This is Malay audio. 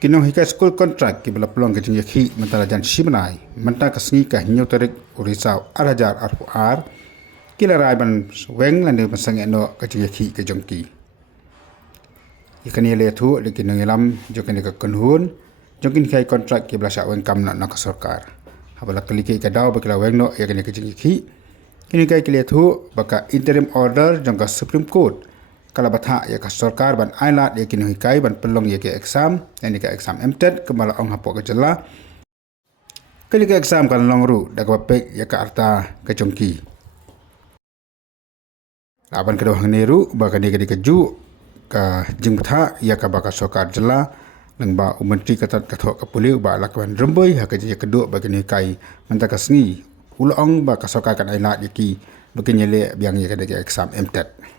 Kino hika school contract ki bala peluang ke jengya khi mentala jan shimanai menta kasngi ka hinyo tarik urisau arajar ar kila rai ban weng lan de masang eno ka jengya khi ke jongki ikani le thu le kino ngelam jokene ka kunhun jokin kai contract ki bala sha weng kam na ka sarkar habala kali ke ka daw bakla weng no yakene ka jengya khi kini kai ki le thu baka interim order jongka supreme court kala batha ya ka sarkar ban ailat ya kini hikai ban pelong ya ke exam yani ka exam MTET kemala ong hapo ke jela kali ka exam kan longru da ka pek ya ka arta ke jongki laban kedo hangneru ba ka ni ke ju ka jingtha ya ka ba ka sarkar jela nang ba menteri katat kathok ka puliu ba lakwan remboi ha ka je kedua ba kini kai menta ka sngi ulong ba ka sarkar kan ailat ya ki bukan yele biang ya ka exam MTET